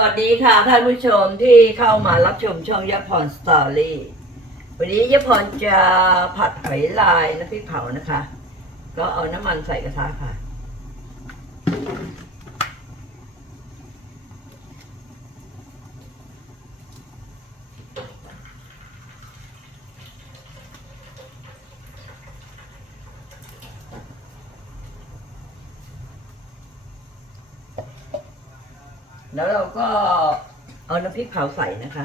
สวัสดีค่ะท่านผู้ชมที่เข้ามารับชมช่องยะพรสตอรี่วันนี้ยะพรจะผัดหอยลายน้ำพริกเผานะคะ ก็เอาน้ำมันใส่กระทะค่ะ แล้วเราก็เอาน้ำพริกเผาใส่นะคะ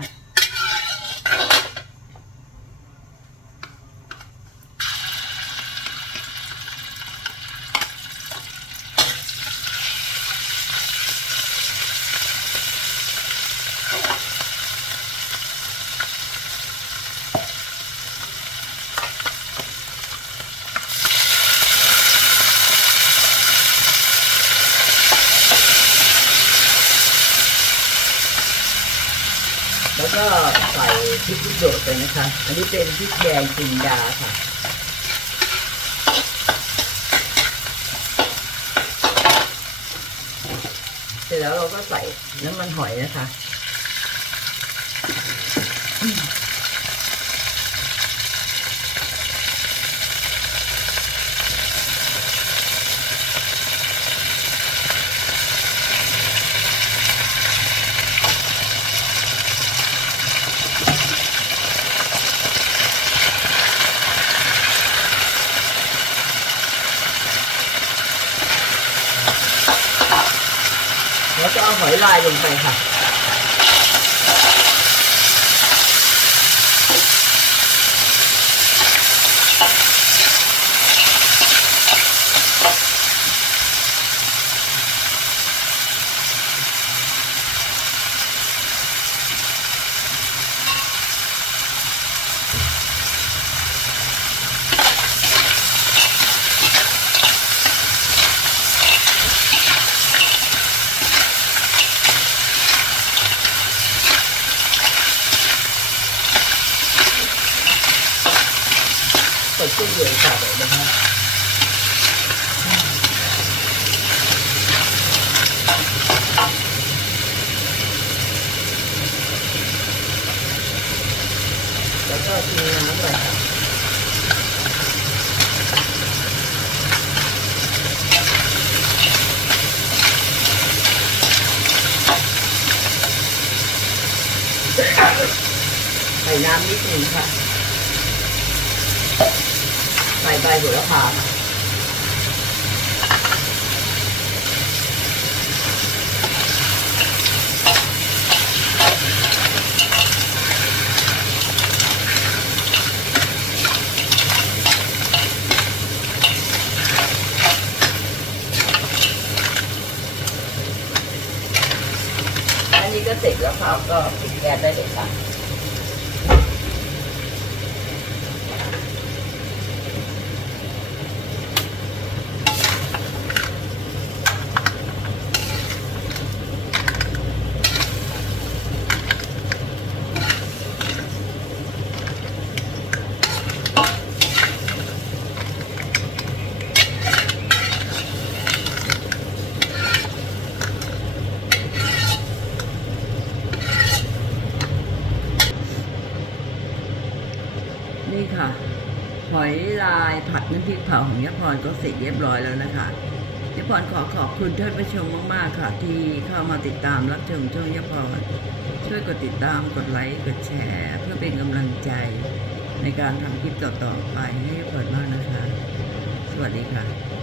ก็ใส่พริกลูกโดดไปนะคะ อันนี้เป็นพริกแดงจินดาค่ะเสร็จแล้วเราก็ใส่น้ำมันหอยนะคะ แล้วก็เอาหอยลายลงไปค่ะ กดตู้เย็นค่ะเดี๋ยวนะคะแล้วก็ทิ้งน้ำไปค่ะ ใส่ใบโหระพาค่ะอันนี้ก็เสร็จแล้วค่ะก็ปิดแก๊สได้เลยค่ะ นี่ค่ะ หอยลายผัดน้ำพริกเผาของยะพรก็เสร็จเรียบร้อยแล้วนะคะยะพรขอขอบคุณท่านผู้ชมมาก ๆ ค่ะ ที่เข้ามาติดตามรับชมช่องยะพรช่วยกดติดตามกดไลค์กดแชร์ เพื่อเป็นกำลังใจในการทำคลิปต่อ ๆ ไปให้ยะพรมากนะคะ สวัสดีค่ะ